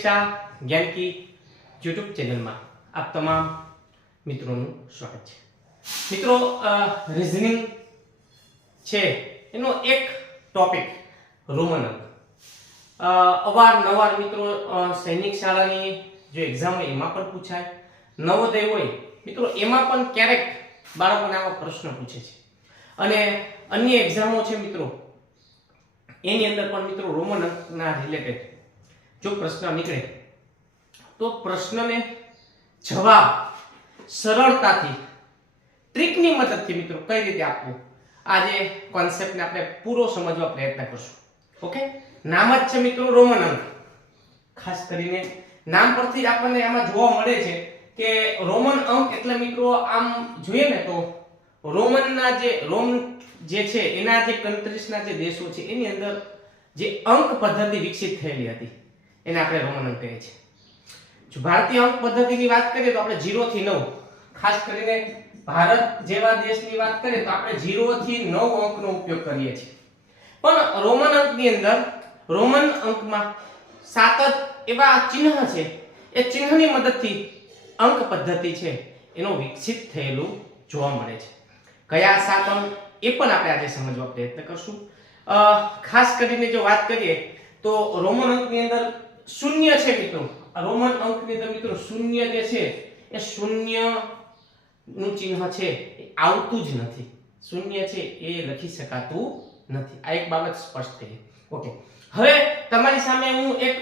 અમિત શાહ જ્ઞાન કી યુટ્યુબ ચેનલમાં આપ તમામ મિત્રોનું સ્વાગત છે. મિત્રો રિઝનિંગ છે, એનો એક ટોપિક રોમન અંક અવાર નવાર મિત્રો સૈનિક શાળાની જો એક્ઝામ હોય એમાં પણ પૂછાય. નવોદય હોય, મિત્રો, એમાં પણ ક્યારેક બાળકોને આવા પ્રશ્ન પૂછે છે. અને અન્ય એક્ઝામો છે મિત્રો, એની અંદર પણ મિત્રો રોમન અંકના રિલેટેડ જો પ્રશ્ન નીકળે, તો પ્રશ્નને જવાબ સરળતાથી, ટ્રિકની મદદથી મિત્રો કઈ રીતે આપવું? આજે કોન્સેપ્ટને આપણે પૂરો સમજવા પ્રયત્ન કરશું. ઓકે નામ જ છે મિત્રો રોમન અંક. ખાસ કરીને નામ પરથી આપણને આમાં જોવા મળે છે કે રોમન અંક એટલે મિત્રો આમ જોઈએ ને તો રોમનના જે રોમ જે છે, એના જે કન્ટ્રીઝના જે દેશો છે, એની અંદર જે અંક પદ્ધતિ વિકસિત થયેલી હતી. એને આપણે રોમન અંક કહીએ છીએ જો ભારતીય અંક પદ્ધતિની વાત કરીએ તો આપણે 0 થી 9 ખાસ કરીને ભારત જેવા દેશની વાત કરીએ તો આપણે 0 થી 9 અંકનો ઉપયોગ કરીએ છીએ. પણ રોમન અંકની અંદર, રોમન અંકમાં સાતત એવા ચિહ્ન છે. એ ચિહ્નની મદદથી અંક પદ્ધતિ છે એનો વિકસિત થયેલું જોવા મળે છે. કયા સાત અંક? એ પણ આપણે આજે સમજવા પ્રયત્ન કરશું. ખાસ કરીને જો વાત કરીએ તો રોમન અંકની અંદર શૂન્ય છે મિત્રો. આ રોમન અંકની અંદર મિત્રો શૂન્ય જે છે, એ શૂન્યનું ચિહ્ન છે, એ આવતું જ નથી. શૂન્ય છે એ લખી શકાતું નથી. આ એક બાબત સ્પષ્ટ થઈ ઓકે. હવે તમારી સામે હું એક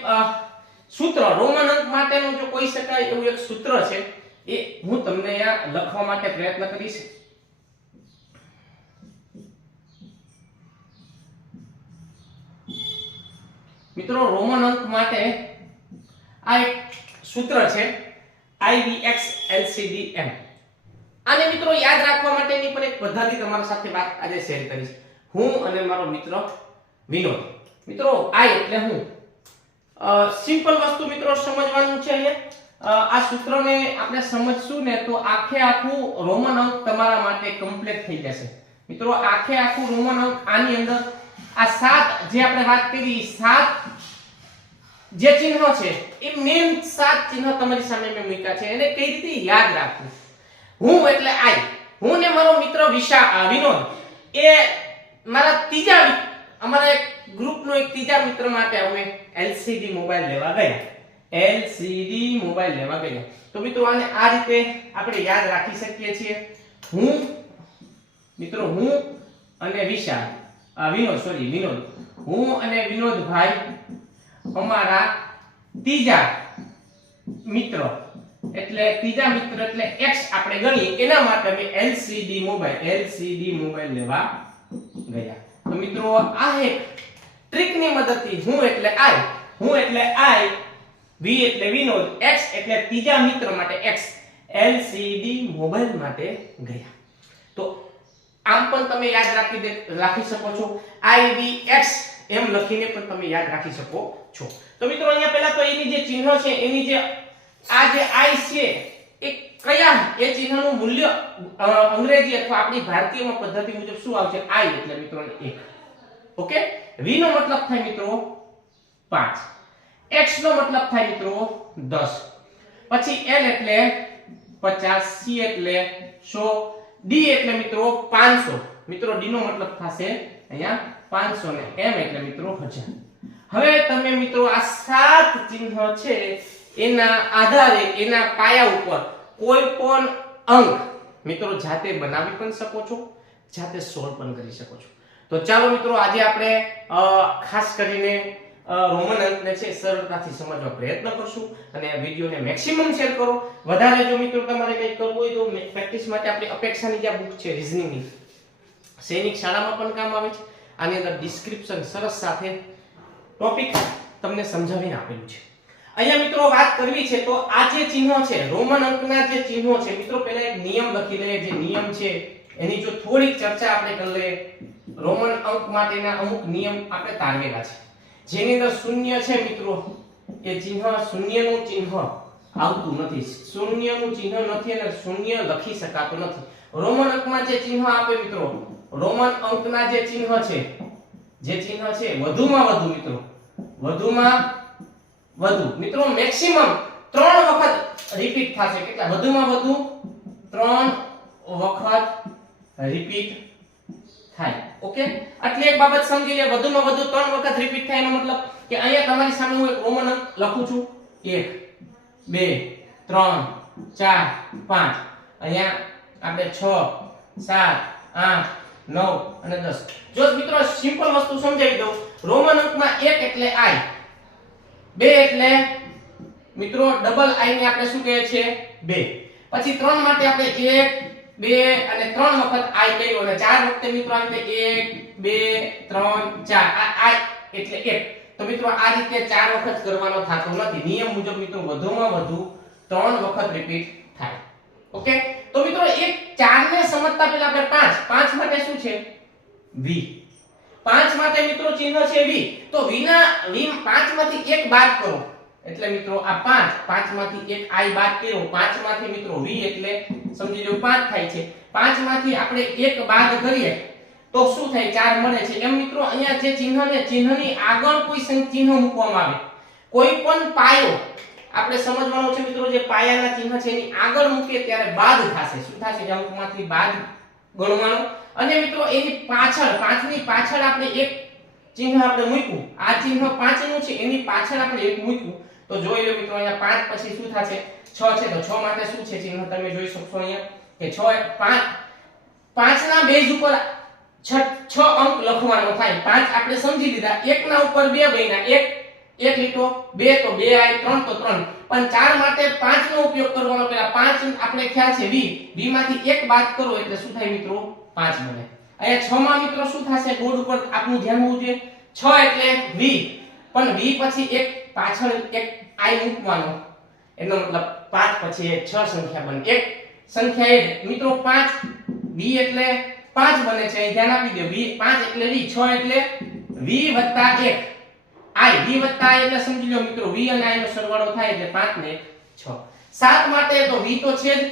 સૂત્ર, રોમન અંક માટેનું જો કોઈ શકાય એવું એક સૂત્ર છે, એ હું તમને અહીંયા લખવા માટે પ્રયત્ન કરીશ. મિત્રો, રોમન અંક માટે આ એક સૂત્ર છે IVX LCDM આને મિત્રો યાદ રાખવા માટેની પણ એક પદ્ધતિ તમારી સાથે વાત આજે શેર કરીશ. હું અને મારો મિત્ર વિનોદ. મિત્રો I એટલે હું. સિમ્પલ વસ્તુ મિત્રો સમજવાનું છે અહીંયા. આ સૂત્રને આપણે સમજશું ને તો આખે આખું રોમન અંક તમારા માટે કમ્પ્લીટ થઈ જશે. મિત્રો, આખે આખું રોમન અંક આની અંદર આ સાત જે આપણે વાત કરી સાત જે ચિહ્નો છે, એ મેન સાત ચિહ્નો તમારી સામે મેં મૂક્યા છે. એને કઈ રીતે યાદ રાખવું? હું એટલે આઈ. હું ને મારો મિત્ર વિશા વિનોદ. એ મારા ત્રીજા અમારા એક ગ્રુપનો એક ત્રીજા મિત્ર માટે અમે એલસીડી મોબાઈલ લેવા ગયા. એલસીડી મોબાઈલ લેવા ગયા. તો મિત્રો, આને આ રીતે આપણે યાદ રાખી શકીએ છીએ. હું, મિત્રો, હું અને વિશા વિનોદ સોરી વિનોદ. હું અને વિનોદભાઈ અમારા ત્રીજા મિત્ર. એટલે ત્રીજા મિત્ર એટલે x આપણે ગણીએ. એના માટે અમે LCD મોબાઈલ LCD મોબાઈલ લેવા ગયા. તો મિત્રો, આ એક ટ્રિકની મદદથી હું એટલે i, હું એટલે i, v એટલે વિનોદ, x એટલે ત્રીજા મિત્ર માટે x LCD મોબાઈલ માટે ગયા. તો આમ પણ તમે યાદ રાખી રાખી શકો છો. I v x એમ લખીને પણ તમે યાદ રાખી શકો છો. તો મિત્રો, અહીંયા પહેલા તો એની જે ચિહ્ન છે, એની જે આ જે આઈ છે, એ કયા એ ચિહ્નનું મૂલ્ય અંગ્રેજી અથવા આપણી ભારતીયમાં પદ્ધતિ મુજબ શું આવશે? આઈ એટલે મિત્રો 1 ઓકે? v નો મતલબ થાય મિત્રો 5 x નો મતલબ થાય મિત્રો 10 પછી l એટલે 50 c એટલે 100 d એટલે મિત્રો 500 મિત્રો d નો મતલબ થશે અહીંયા પાંચસો ને એમ એટલે મિત્રો હજાર. હવે તમે મિત્રો આ સાત ચિહ્ન છે, એના આધારે એના પાયા ઉપર કોઈ પણ અંક મિત્રો જાતે બનાવી પણ શકો છો, જાતે સોલ્વ પણ કરી શકો છો. તો ચાલો મિત્રો આજે આપણે ખાસ કરીને રોમન અંકને છે સરળતાથી સમજવા પ્રયત્ન કરશું અને વિડીયોને મેક્સિમમ શેર કરો. વધારે જો મિત્રો તમારે કંઈક કરવું હોય તો પ્રેક્ટિસ માટે આપણી અપેક્ષાની જે બુક છે રિઝનિંગની સૈનિક શાળામાં પણ કામ આવે છે. આની અંદર ડિસ્ક્રિપ્શન સરસ સાથે ટોપિક તમને સમજાવીને આપેલું છે. અહીંયા મિત્રો વાત કરવી છે તો આ જે ચિહ્નો છે, રોમન અંકના જે ચિહ્નો છે, મિત્રો પહેલા એક નિયમ લખી લઈએ, જે નિયમ છે, એની જો થોડીક ચર્ચા આપણે કરી લઈએ. રોમન અંક માટેના અમુક નિયમ આપણે તારવેલા છે. જેની અંદર શૂન્ય છે મિત્રો કે ચિહ્ન શૂન્યનું ચિહ્ન આવતું નથી. શૂન્યનું ચિહ્ન નથી અને શૂન્ય લખી શકાતું નથી. રોમન અંકમાં જે ચિહ્ન આપે મિત્રો રોમન અંકના જે ચિહ્ન છે, જે ચિહ્ન છે, વધુમાં વધુ મિત્રો, વધુમાં વધુ. મિત્રો મેક્સિમમ 3 વખત રિપીટ થશે. કેટલા? વધુમાં વધુ 3 વખત રિપીટ થાય. ઓકે આટલી એક બાબત સમજી લે. વધુમાં વધુ 3 વખત રિપીટ થાય એનો મતલબ કે અહીંયા તમારી સામે હું એક રોમન અંક લખું છું. 1 2 3 4 5 અહીંયા આપણે 6 7 8 નવ અને દસ. જો મિત્રો સિમ્પલ વસ્તુ સમજાવી દઉં. રોમન અંકમાં એક એટલે આઈ. બે એટલે મિત્રો ડબલ આઈ ને આપણે શું કહે છે બે. પછી ત્રણ માટે આપણે એક, બે અને ત્રણ વખત આઈ કર્યો અને ચાર વખતે મિત્રો રીતે એક, બે, ત્રણ, ચાર. આ આઈ એટલે એક. તો મિત્રો આ રીતે ચાર વખત કરવાનો થતો નથી. નિયમ મુજબ મિત્રો વધુમાં વધુ ત્રણ વખત રિપીટ થાય. ઓકે તો મિત્રો, એક 4 ને સમજતા પહેલા આપણે પાંચ. પાંચ માટે શું છે? v 5 માટે મિત્રો ચિહ્ન છે વી. તો v ના v 5 માંથી એક બાદ કરો. એટલે મિત્રો, આ પાંચ. પાંચમાંથી એક i બાદ કર્યો. 5 માંથી મિત્રો v એટલે સમજી લો પાંચ થાય છે. પાંચમાંથી આપણે એક બાદ કરીએ, તો શું થાય? ચાર મળે છે. એમ મિત્રો, અહીંયા જે ચિહ્ન ને ચિહ્નની આગળ કોઈ સંચિહ્ન મૂકવામાં આવે. કોઈ પણ પાયો આપણે સમજવાનું છે મિત્રો, જે પાયાના ચિહ્ન છે એની આગળ મૂકીએ ત્યારે બાદ થશે. શું થશે? અંકમાંથી બાદ ગણવાનો. અને મિત્રો, એની પાછળ, પાંચની પાછળ આપણે એક ચિહ્ન આપણે મૂક્યું. આ ચિહ્ન પાંચનું છે, એની પાછળ આપણે એક મૂક્યું. તો જોઈ લો મિત્રો, અહીંયા પાંચ પછી શું થશે? છ છે, તો છ માટે શું છે ચિહ્ન? તમે જોઈ શકશો અહીંયા કે છ પાંચ. પાંચના બેઝ ઉપર છ અંક લખવાનો થાય. પાંચ આપણે સમજી લીધા. એકના ઉપર બે બન્યા. એક એક લીટો, બે તો બે આય ત્રણ તો ત્રણ. પણ ચાર માટે પાંચ નો ઉપયોગ કરવાનો પેલા પાંચ આપણે ખ્યાલ છે વી. વી માંથી એક બાદ કરો એટલે શું થાય મિત્રો? પાંચ બને. અહીંયા છ માં મિત્રો શું થશે? બોર્ડ ઉપર આપનું ધ્યાન હોવું જોઈએ. છ એટલે વી. પણ વી પછી એક પાછળ એક આઈ મૂકવાનો. એનો મતલબ પાંચ પછી એક છ સંખ્યા બને. એક સંખ્યા એ મિત્રો પાંચ. વી એટલે પાંચ બને છે. ધ્યાન આપી દો. વી પાંચ એટલે વી. છ એટલે વી વત્તા એક. આઈ v આઈ એટલે સમજી લો મિત્રો, વી અને i નો સરવાળો થાય એટલે 5 ને 6 સાત માટે તો વી તો છે જ,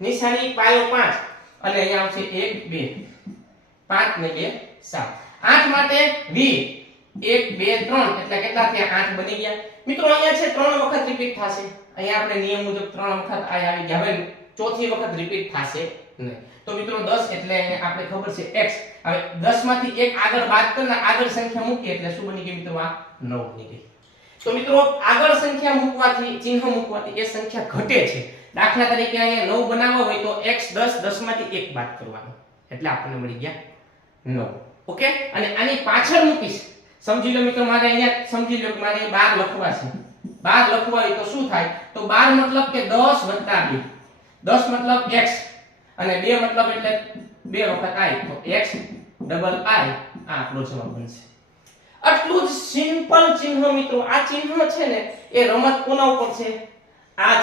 નિશાની પાયો 5 અને અહીંયા આવશે 1 2 5 ને 2 7 8 માટે વી 1 2 3 એટલે કેટલા થયા? 8 બની ગયા. મિત્રો, અહીંયા છે ત્રણ વખત રિપીટ થશે. અહીંયા આપણે નિયમ મુજબ ત્રણ વખત i આવી ગયા. હવે ચોથી વખત રિપીટ થશે. તો મિત્રો 10 એટલે આપણે ખબર છે x. હવે 10 માંથી એક આગળ બાદ કરીને આગળ સંખ્યા મૂકી એટલે શું બની ગઈ મિત્રો આ 9 બની ગઈ. તો મિત્રો આગળ સંખ્યા મૂકવાથી, ચિહ્ન મૂકવાથી એ સંખ્યા ઘટે છે. દાખલા તરીકે અહીંયા 9 બનાવવા હોય તો x 10 10 માંથી એક બાદ કરવાનો. એટલે આપણને મળી ગયા 9 ઓકે? અને આની પાછળ મૂકીશ. સમજી લો મિત્રો, મારે અહીંયા સમજી લો કે મારે 12 લખવા છે. 12 લખવા હોય તો શું થાય? તો 12 મતલબ કે 10 2 10 મતલબ x. અને બે મતલબ એટલે બે વખત i તો x ડબલ i આ આપણો જવાબ બનશે. આટલું જ સિમ્પલ ચિહ્ન મિત્રો, આ ચિહ્ન છે ને, એ રમત કોના ઉપર છે? આ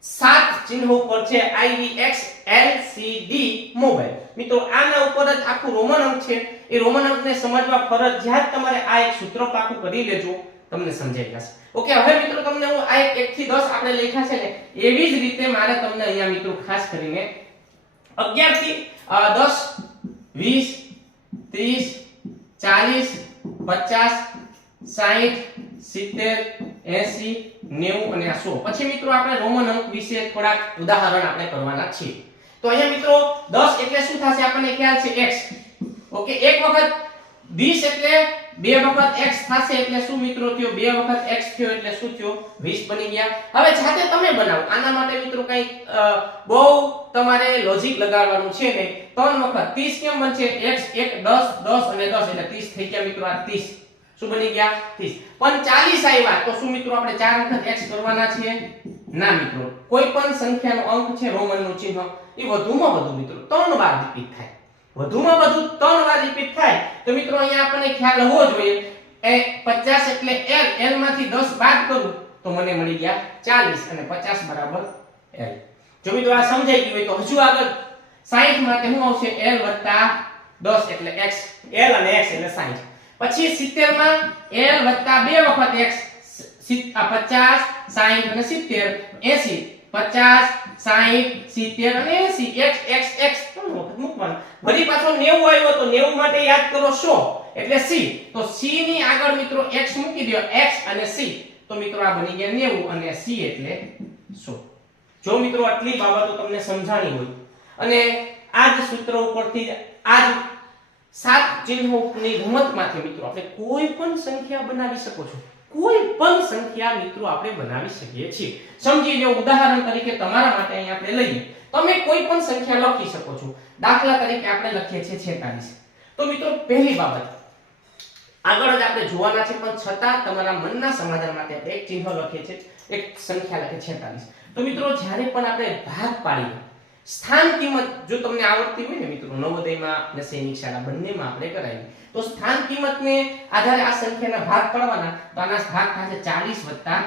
સાત ચિહ્ન ઉપર છે IVX LCD મોબાઈલ. મિત્રો, આના ઉપર જ આખું રોમન અંક છે. એ રોમન અંકને સમજવા ફરજિયાત તમારે આ એક સૂત્ર પાકું કરી લેજો, તમને સમજાઈ જશે. ઓકે, હવે મિત્રો, તમને હું આ એક 1 થી 10 આપણે લખ્યા છે ને, એવી જ રીતે મારે તમને અહીંયા મિત્રો ખાસ કરીને 11 થી દસ, વીસ, ત્રીસ, ચાલીસ, પચાસ સાહીઠ સિત્તેર, એસી, નેવું અને આ સો. પછી મિત્રો આપણે રોમન અંક વિશે થોડાક ઉદાહરણ આપણે કરવાના છીએ તો અહીંયા મિત્રો દસ એટલે શું થશે? આપણને ખ્યાલ છે એક્સ ઓકે, એક વખત વીસ એટલે બે વખત x થશે એટલે શું મિત્રો થયો? બે વખત x થયો એટલે શું થયો? 20 બની ગયા. હવે જાતે તમે બનાવો. આના માટે મિત્રો કઈ બહુ તમારે લોજિક લગાડવાનું છે ને. ત્રણ વખત 30 કેમ બનશે? X 1 10 10 અને 10 એટલે 30 થઈ ગયા મિત્રો આ 30 શું બની ગયા? 30 પણ 40 આવ્યા તો શું મિત્રો આપણે ચાર વખત x કરવાના છીએ? ના મિત્રો. કોઈ પણ સંખ્યાનો અંક છે રોમનનું ચિહ્ન. એ વધુમાં વધુ મિત્રો. ત્રણ વાર રિપીટ થાય. વધુમાં વધુ ત્રણ વાર રિપીટ થાય. તો મિત્રો, અહીંયા આપણને ખ્યાલ હોવો જોઈએ. એ 50 એટલે l l માંથી 10 બાદ કરું, તો મને મળી ગયા 40 અને 50 બરાબર l. જો મિત્રો, આ સમજાઈ ગયું હોય તો હજુ આગળ 60 માટે શું આવશે? L 10 એટલે x. L અને x એટલે 60 પછી 70 માં l બે વખત x. સિત- આ 50 60 અને 70 80 50 60 70 અને 80 x x x. મૂકવાનું વળી પાછો 90 આવ્યો તો 90 માટે યાદ કરો 100 એટલે c તો c ની આગળ મિત્રો x મૂકી દો x અને c તો મિત્રો આ બની ગયા 90 અને c એટલે 100 જો મિત્રો આટલી બાબતો તમને સમજાણી હોય, અને આ જ સૂત્ર ઉપરથી આ જ સાત ચિહ્નોની રમતમાંથી મિત્રો આપણે કોઈ પણ સંખ્યા બનાવી શકો છો. કોઈ પણ સંખ્યા મિત્રો આપણે બનાવી શકીએ છીએ. સમજી લો, ઉદાહરણ તરીકે તમારા માટે અહીં આપણે લઈએ. તમે કોઈ પણ સંખ્યા લખી શકો છો. દાખલા તરીકે આપણે લખીએ છીએ 46 તો મિત્રો, પહેલી બાબત. આગળ જ આપણે જોવાના છે, પણ છતાં તમારા મનના સમાધાન માટે આપણે એક ચિહ્ન લખીએ છીએ. એક સંખ્યા લખીએ 46 તો મિત્રો, જ્યારે પણ આપણે ભાગ પાડીએ, સ્થાન કિંમત જો તમને આવડતી હોય ને મિત્રો, નવોદયમાં અને સૈનિક શાળા બંનેમાં આપણે કરાવી તો સ્થાન કિંમતને આધારે આ સંખ્યાના ભાગ પાડવાના, તો આના ભાગ થશે 40 વત્તા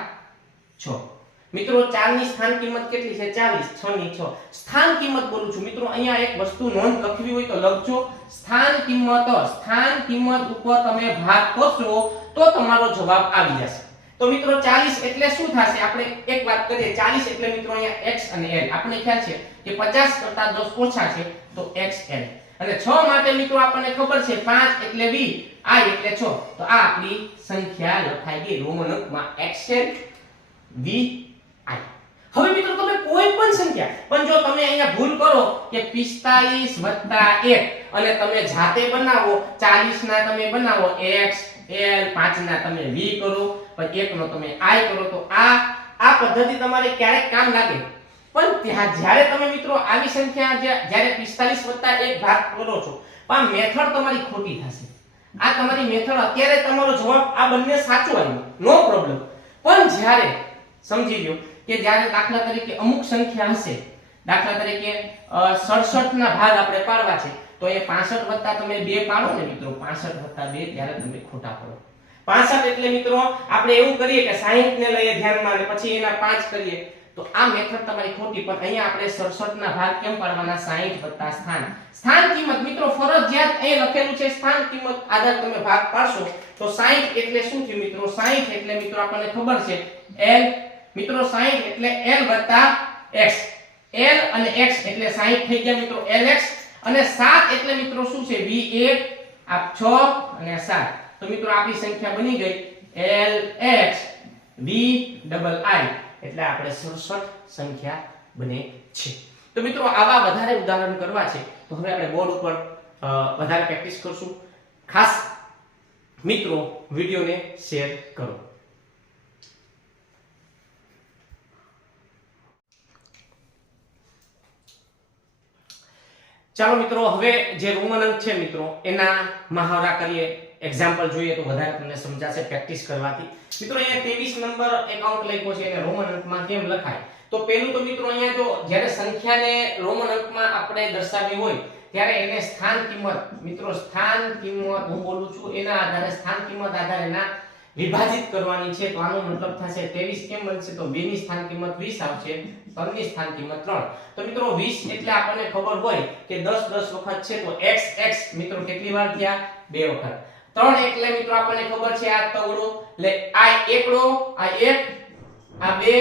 6 મિત્રો 4 ની સ્થાન કિંમત કેટલી છે? 40 6 ની 6 સ્થાન કિંમત બોલું છું. મિત્રો, અહીંયા એક વસ્તુ નોંધ લખવી હોય તો લખજો. સ્થાન કિંમત સ્થાન કિંમત ઉપર તમે ભાગ કરશો તો તમારો જવાબ આવી જશે. તો મિત્રો 40 એટલે શું થશે? આપણે એક વાત કરીએ. 40 એટલે મિત્રો, અહીંયા x અને l. આપણને ખ્યાલ છે કે 50 કરતા 10 ઓછા છે, તો xl અને 6 માટે મિત્રો, આપણને ખબર છે 5 એટલે b i એટલે 6 તો આ આપણી સંખ્યા લખાઈ ગઈ રોમન અંકમાં xl v i હવે મિત્રો તમે કોઈ પણ સંખ્યા, પણ જો તમે અહીંયા ભૂલ કરો કે 45 1 અને તમે જાતે બનાવો 40 ના તમે બનાવો x l 5 ના તમે v કરો પછી 1 નો તમે i કરો, તો આ આ પદ્ધતિ તમારે ક્યારેક કામ લાગે. પણ ત્યાં જ્યારે તમે મિત્રો આવી સંખ્યા જ્યારે 45 1 ભાગ કરો છો પણ મેથડ તમારી ખોટી થશે. આ તમારી મેથડ અત્યારે તમારો જવાબ આ બંને સાચો આવ્યો. નો પ્રોબ્લેમ પણ જ્યારે, સમજી લ્યો કે જ્યારે દાખલા તરીકે અમુક સંખ્યા હશે દાખલા તરીકે 67 ના ભાગ આપણે પાડવા છે, તો એ 65 વત્તા તમે બે પાડો ને મિત્રો 65 વત્તા બે ત્યારે તમે ખોટા પડો. 65 એટલે મિત્રો, આપણે એવું કરીએ કે 60 ને લઈએ ધ્યાનમાં અને પછી એના 5 કરીએ. તો આ મેથડ તમારી ખોટી, પણ અહીંયા આપણે 67 ના ભાગ કેમ પાડવાના? 60 વત્તા સ્થાન. સ્થાન કિંમત, મિત્રો, ફરજિયાત એ લખેલું છે, સ્થાન કિંમત આધાર તમે ભાગ પાડશો, તો 60 એટલે શું છે મિત્રો? 60 એટલે મિત્રો આપણને ખબર છે, l મિત્રો 60 એટલે l x. L અને x એટલે 60 થઈ ગયા મિત્રો lx અને 7 એટલે મિત્રો શું છે? V1 આ 6 અને 7 તો મિત્રો આપણી સંખ્યા બની ગઈ lx v ડબલ i. એટલે આપણે 67 સંખ્યા બને છે. તો મિત્રો આવા વધારે ઉદાહરણ કરવા છે. તો હવે આપણે બોર્ડ ઉપર વધારે પ્રેક્ટિસ કરશું. ખાસ મિત્રો વિડીયોને શેર કરો. ચાલો મિત્રો, હવે જે રોમન અંક છે મિત્રો, એના મહાવરા કરીએ. એક્ઝામ્પલ જોઈએ તો વધારે તમને સમજાશે પ્રેક્ટિસ કરવાથી. મિત્રો, અહીંયા 23 નંબર એક અંક લખ્યો છે એને રોમન અંકમાં કેમ લખાય? તો પહેલું તો મિત્રો, અહીંયા જો જ્યારે સંખ્યાને રોમન અંકમાં આપણે દર્શાવી હોય, ત્યારે એને સ્થાન કિંમત, મિત્રો, સ્થાન કિંમત હું બોલું છું, એના આધારે સ્થાન કિંમત આધારે એના વિભાજિત કરવાની છે, તો આનો મતલબ થશે 23 કેમ બનશે? તો 2 ની સ્થાન કિંમત 20 આવશે 3 ની સ્થાન કિંમત 3 તો મિત્રો 20 એટલે આપણને ખબર હોય કે 10 10 વખત છે, તો x x મિત્રો, કેટલી વાર થયા? બે વખત. 3 એટલે, મિત્રો, આપણને ખબર છે આ તગડો એટલે આ એકડો, આ એક, આ બે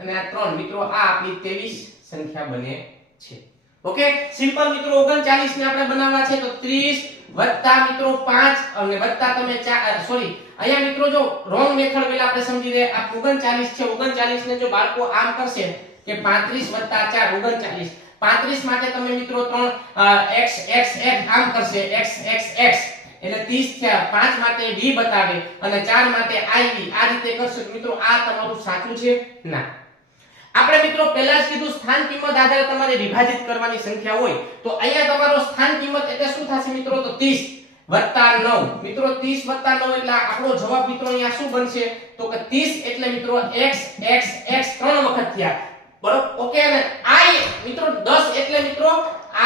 અને આ 3 મિત્રો, આ આપણી 23 સંખ્યા બને છે. ઓકે? સિમ્પલ, મિત્રો 39 ને આપણે બનાવવા છે, તો 30 વત્તા, મિત્રો 5 અને વત્તા તમે સોરી અહીંયા મિત્રો જો રોંગ મેથડ પેલા આપણે સમજી લે, આ 39 છે 39 ને જો બાળકો આમ કરશે કે 35 વત્તા 4 39 35 માટે તમે મિત્રો 3 x x x આમ કરશે, x x x. એટલે 30 થયા 5 માટે v બતાવે અને 4 માટે iv આ રીતે કરશો મિત્રો આ તમારું સાચું છે? ના. આપણે મિત્રો પહેલા જ કીધું સ્થાન કિંમત આધારે તમારે વિભાજિત કરવાની સંખ્યા હોય. તો અહીંયા તમારો સ્થાન કિંમત એટલે શું થશે મિત્રો? તો 30 વત્તા 9 મિત્રો 30 વત્તા 9 એટલે આપણો જવાબ મિત્રો અહીંયા શું બનશે? તો કે 30 એટલે મિત્રો x x x ત્રણ વખત થયા. બરોબર ઓકે, અને i મિત્રો 10 એટલે મિત્રો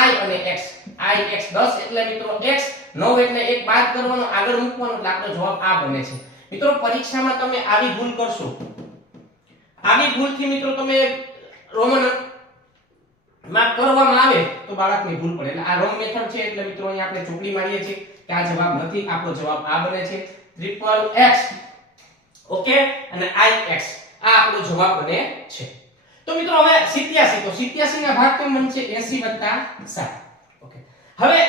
i અને x i x 10 એટલે મિત્રો x 9 એટલે એક બાદ કરવાનો, આગળ મૂકવાનો, એટલે જવાબ આ બને છે. મિત્રો, પરીક્ષામાં તમે આવી ભૂલ કરશો. આવી ભૂલથી મિત્રો તમે રોમન માં કરવામાં આવે તો બાળકની ભૂલ પડે. એટલે આ રોંગ મેથડ છે એટલે મિત્રો અહીંયા આપણે ચોકડી મારીએ છીએ કે આ જવાબ નથી, આપણો જવાબ આ બને છે. Triple x. ઓકે અને ix આ આપણો જવાબ બને છે. તો મિત્રો હવે 87 તો 87 ના ભાગ કેમ બનશે 80 7 ઓકે હવે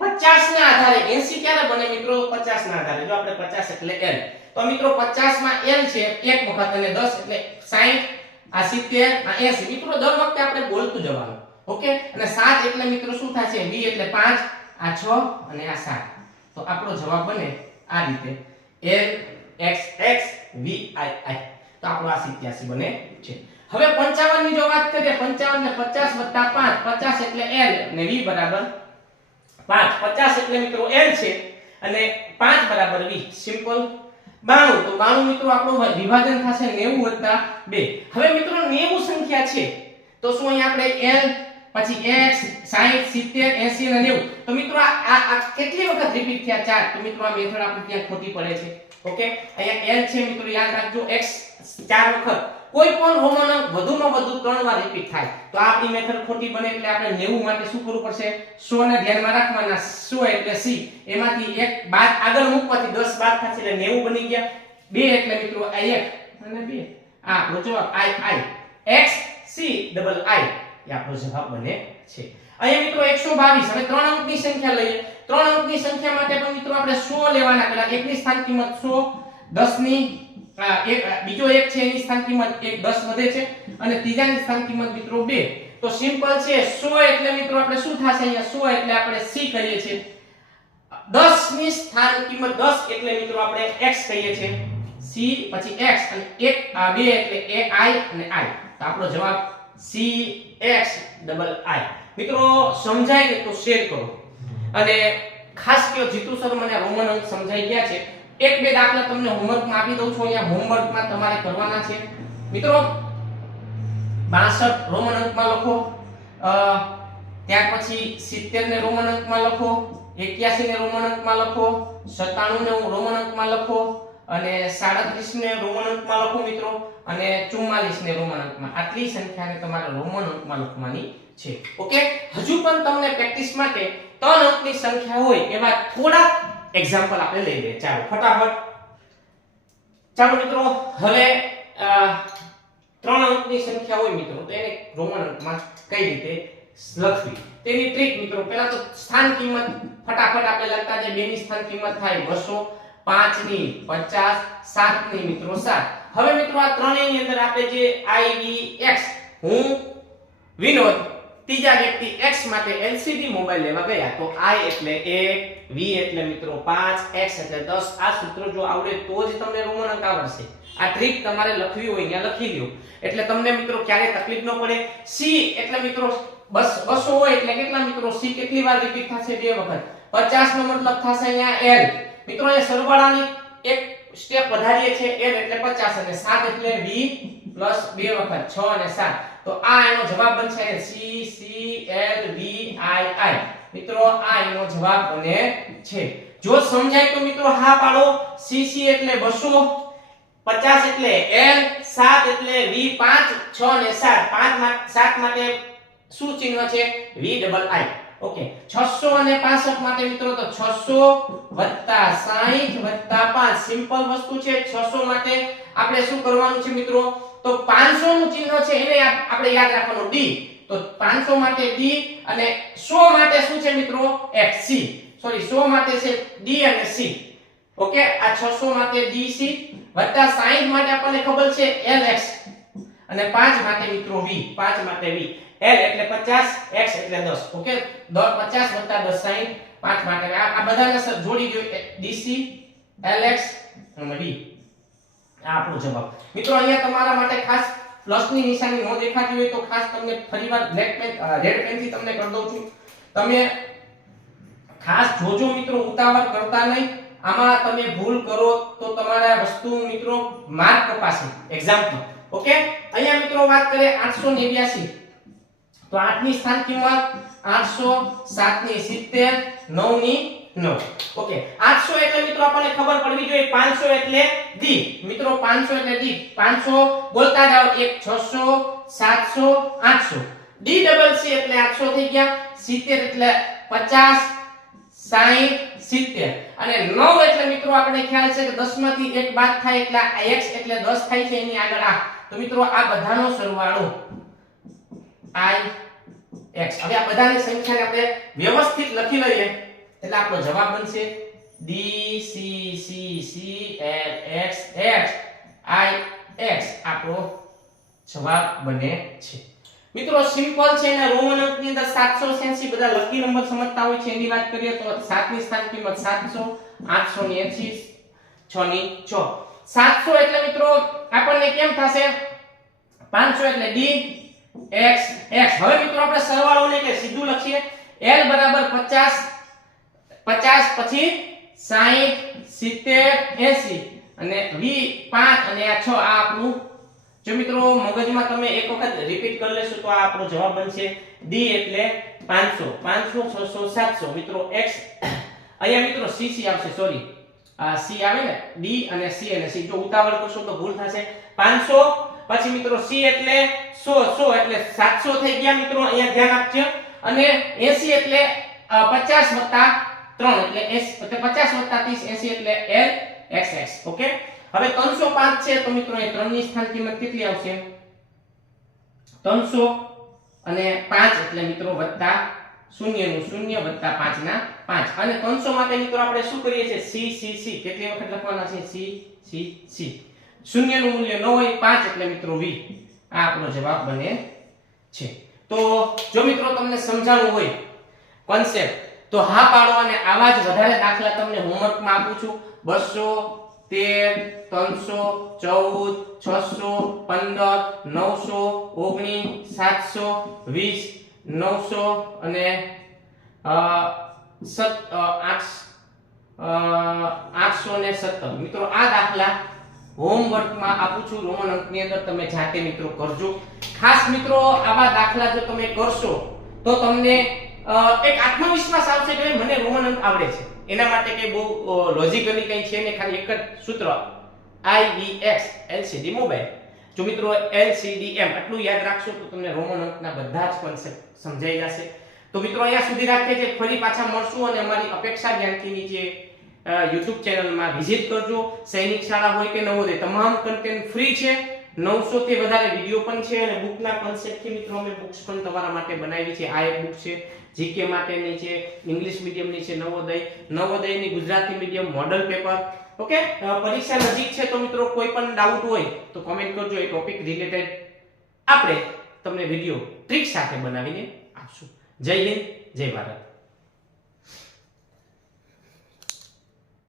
50 ના આધારે 80 ક્યારે બને મિત્રો? 50 ના આધારે. જો આપણે 50 એટલે n. તો મિત્રો 50 માં n છે, એક વખત અને 10 એટલે 60 આ 70 આ 80 મિત્રો, દર વખતે આપણે બોલતું જવાનું. ઓકે? અને 7 એટલે મિત્રો શું થશે b એટલે 5 આ 6 અને આ 7 તો આપણો જવાબ બને આ રીતે. l x x v i i તો આપણો આ 87 બને છે. હવે 55 ની જો વાત કરીએ 55 ને 50 5 50 એટલે l અને v બરાબર 5 50 એટલે મિત્રો l છે. અને 5 બરાબર v સિમ્પલ. 92 તો 92 મિત્રો આપણું વિભાજન થશે 90 વત્તા 2 હવે મિત્રો 90 સંખ્યા છે. તો શું અહીંયા આપણે l પછી x 60 70 80 અને 90 તો મિત્રો આ આ કેટલી વખત રિપીટ થયા? ચાર. તો મિત્રો આ મેથડ આપણે ત્યાં ખોટી પડે છે. ઓકે અહીંયા l છે મિત્રો, યાદ રાખજો. x ચાર વખત. કોઈ પણ હોમોનંક વધુમાં વધુ ત્રણ વાર રિપીટ થાય. તો આપણી મેથડ ખોટી બને એટલે આપણે 90 માટે શું કરવું પડશે? 100 ને ધ્યાનમાં રાખવાના 100 એટલે c એમાંથી એક બાદ આગળ મૂકવાથી 10 બાદ થશે એટલે 90 બની ગયા. બે એટલે મિત્રો આ એક અને બે. આ આપણો જવાબ i i x, c double i. એ આપણો જવાબ બને છે. અહીંયા મિત્રો 122 હવે ત્રણ અંકની સંખ્યા લઈએ. ત્રણ અંકની સંખ્યા માટે પણ મિત્રો આપણે 100 લેવાના. પહેલા એકની સ્થાન કિંમત 100 10 ની એક બીજો એક છે, એની સ્થાન કિંમત એક 10 વધે છે. અને ત્રીજાની સ્થાન કિંમત મિત્રો 2 તો સિમ્પલ છે 100 એટલે મિત્રો આપણે શું થશે અહીંયા? 100 એટલે આપણે c કહીએ છીએ. 10 ની સ્થાન કિંમત 10 એટલે મિત્રો આપણે x કહીએ છીએ. c પછી x અને એક, આ બે એટલે a i અને i તો આપણો જવાબ c x ડબલ i મિત્રો, સમજાય ને તો શેર કરો. અને ખાસ કે જીતુ સર મને રોમન અંક સમજાઈ ગયા છે. એક, બે દાખલા તમને હોમવર્કમાં આપી દઉં છું. અહીંયા હોમવર્કમાં તમારે કરવાના છે. મિત્રો 62 રોમન અંકમાં લખો. ત્યાર પછી 70 ને રોમન અંકમાં લખો. 81 ને રોમન અંકમાં લખો. 97 ને રોમન અંકમાં લખો. અને 37 ને રોમન અંકમાં લખો, મિત્રો. અને 44 ને રોમન અંકમાં. આટલી સંખ્યાને તમારે રોમન અંકમાં લખવાની છે. ઓકે? હજુ પણ તમને પ્રેક્ટિસ માટે ત્રણ અંકની સંખ્યા હોય એવા થોડા એક્ઝામ્પલ આપણે લઈ લઈએ. ચાલો, ફટાફટ. ચાલો મિત્રો, હવે ત્રણ અંકની સંખ્યા હોય મિત્રો, તો એને રોમન અંકમાં કઈ રીતે લખવી? તેની ટ્રીક મિત્રો, પહેલા તો સ્થાન કિંમત ફટાફટ આપણે લખતા જે બેની સ્થાન કિંમત થાય 200 પાંચની 50 સાતની મિત્રો 7 હવે મિત્રો, આ ત્રણેયની અંદર આપણે જે i એક્સ હું, વિનોદ, ત્રીજા વ્યક્તિ એક્સ માટે એલસીડી મોબાઈલ લેવા ગયા. તો આઈ એટલે 1 v એટલે મિત્રો 5 x એટલે 10 આ સૂત્ર જો આવડે તો જ તમને રોમન અંક આવડશે. આ ટ્રીક તમારે લખવી હોય ત્યાં લખી લ્યો. એટલે તમને મિત્રો ક્યારે તકલીફ ન પડે. c એટલે મિત્રો બસ 200 હોય એટલે કેટલા મિત્રો? c કેટલી વાર રિપીટ થશે બે વખત? 50 નો મતલબ થશે અહીંયા l. મિત્રો એ સરવાળાની એક સ્ટેપ વધારીએ છે l એટલે 50 અને 7 એટલે v પ્લસ બે વખત 6 અને 7 તો આ એનો જવાબ બનશે c c l v i i મિત્રો, આ એનો જવાબ બને છે. જો સમજાય તો મિત્રો હા પાડો. C એટલે 200 50 એટલે l 7 એટલે v 5 6 અને 7 5 માં 7 માટે શું ચિહ્ન છે? V double i. ઓકે 600 અને 65 માટે મિત્રો તો 600 વત્તા 60 વત્તા 5 સિમ્પલ વસ્તુ છે. 600 માટે આપણે શું કરવાનું છે મિત્રો? તો 500 નું ચિહ્ન છે, એને આપણે યાદ રાખવાનું. D. તો 500 માટે d અને 100 માટે શું છે મિત્રો? X c. સોરી 100 માટે છે d અને c. ઓકે આ 600 માટે dc વત્તા 60 માટે આપણને ખબર છે lx અને 5 માટે મિત્રો v 5 માટે v. L એટલે 50 x એટલે 10 ઓકે 50 વત્તા 10 60 5 માટે આ આ બધાને સર જોડી દો. dc lx અને v. આ આપણો જવાબ. મિત્રો, અહીંયા તમારા માટે ખાસ પ્લસની નિશાની ન દેખાતી હોય તો ખાસ તમને ફરીવાર બ્લેક પેન રેડ પેનથી તમને કરી દઉં છું. તમે ખાસ જોજો મિત્રો, ઉતાવળ કરતા નહીં. આમાં તમે ભૂલ કરો તો તમારા વસ્તુ મિત્રો માર્ક કપાશે એક્ઝામ્પલ ઓકે અહીંયા મિત્રો વાત કરીએ 889 તો 8 ની સ્થાન કિંમત 800 7 ની 70 9 ની 9 ઓકે. 800 એટલે મિત્રો આપણને ખબર પડવી જોઈએ 500 એટલે ડી. મિત્રો 500 એટલે ડી. 500 બોલતા જાઓ. 1 600 700 800 ડી ડબલ સી એટલે 800 થઈ ગયા. 70 એટલે 50 60 70 અને 9 એટલે મિત્રો આપણે ખ્યાલ છે કે 10 માંથી એક બાદ થાય એટલે આ x એટલે 10 થાય છે એની આગળ આ. તો મિત્રો આ બધાનો સરવાળો i x હવે આ બધાની સંખ્યાને આપણે વ્યવસ્થિત લખી લઈએ. એટલે આપણો જવાબ બનશે D C C C L X X I X આપણો જવાબ બને છે. મિત્રો સિમ્પલ છે અને રોમન અંકની અંદર 786 બધા લકી નંબર સમજતા હોય છે. એની વાત કરીએ તો 7 ની સ્થાન કિંમત 700 880 6 ની 6 700 એટલે મિત્રો, આપણને કેમ થશે? 500 એટલે d, x x. હવે મિત્રો, આપણે સરવાળો ને એટલે સીધું લખીએ. L બરાબર 50 50 પછી 60 70 80 અને વી પાંચ અને આ છ આ આપણું. જો મિત્રો મગજમાં તમે એક વખત રિપીટ કરી લેશો તો આ આપણો જવાબ બનશે ડી એટલે પાંચસો. પાંચસો, છસો, સાતસો. મિત્રો એક્સ અહીંયા મિત્રો સી સી આવશે. સોરી આ સી આવે ને? ડી અને સી અને સી જો ઉતાવળ કરશો તો ભૂલ થશે. 500 પછી મિત્રો સી એટલે સો સો એટલે સાતસો થઈ ગયા મિત્રો. અહીંયા ધ્યાન આપજો. અને 80 એટલે પચાસ 50 વત્તા 3 એટલે s એટલે 50 વત્તા 30 80 એટલે l xs ઓકે? હવે 305 છે, તો મિત્રો એ 3 ની સ્થાન કિંમત કેટલી આવશે? 300 અને 5 એટલે મિત્રો વત્તા 0 નું શૂન્ય વત્તા 5 ના 5 અને 300 માટે મિત્રો આપણે શું કરીએ છીએ? c c c કેટલી વખત લખવાના છે? c c c 0 નું મૂલ્ય ન હોય 5 એટલે મિત્રો v આ આપણો જવાબ બને છે. તો જો મિત્રો તમને સમજાવવું હોય કોન્સેપ્ટ તો હા પાડો અને આવા જ વધારે દાખલા તમને હોમવર્કમાં આપું છું. બસો, તેર, ત્રણસો, ચૌદ, છસો, પંદર, નવસો, ઓગણીસ, સાતસો, વીસ, નવસો અને સત આઠસો ને સત્તર. મિત્રો, આ દાખલા હોમવર્કમાં આપું છું. રોમન અંકની અંદર તમે જાતે મિત્રો કરજો. ખાસ મિત્રો, આવા દાખલા જો તમે કરશો, તો તમને એક આત્મવિશ્વાસ આવશે કે મને રોમન અંક આવડે છે. એના માટે કે બહુ લોજિકલી કંઈ છે ને ખાલી એક જ સૂત્ર I V X LCD mobile. જો મિત્રો એલસીડી એમ, આટલું યાદ રાખશો તો તમને રોમન અંકના બધા જ કોન્સેપ્ટ સમજાઈ જશે. તો મિત્રો અહીંયા સુધી રાખીએ છીએ. ફરી પાછા મળશું અને અમારી અપેક્ષા જ્ઞાનથી જે યુટ્યુબ ચેનલમાં વિઝિટ કરજો. સૈનિક શાળા હોય કે નવોદય તમામ કન્ટેન્ટ ફ્રી છે. 900 થી વધારે વિડિયો પણ છે અને બુકના કોન્સેપ્ટથી મિત્રો અમે બુક્સ પણ તમારા માટે બનાવી છે. આ એક બુક છે જીકે માટેની છે ઇંગ્લિશ મીડિયમની છે, Navodaya. નવોદયની Gujarati medium model paper okay પરીક્ષા નજીક છે તો મિત્રો કોઈ પણ ડાઉટ હોય તો કોમેન્ટ કરજો. એ ટોપિક રિલેટેડ આપણે તમને વિડિયો ટ્રીક સાથે બનાવીને આપશું. જય હિન્દ, જય ભારત.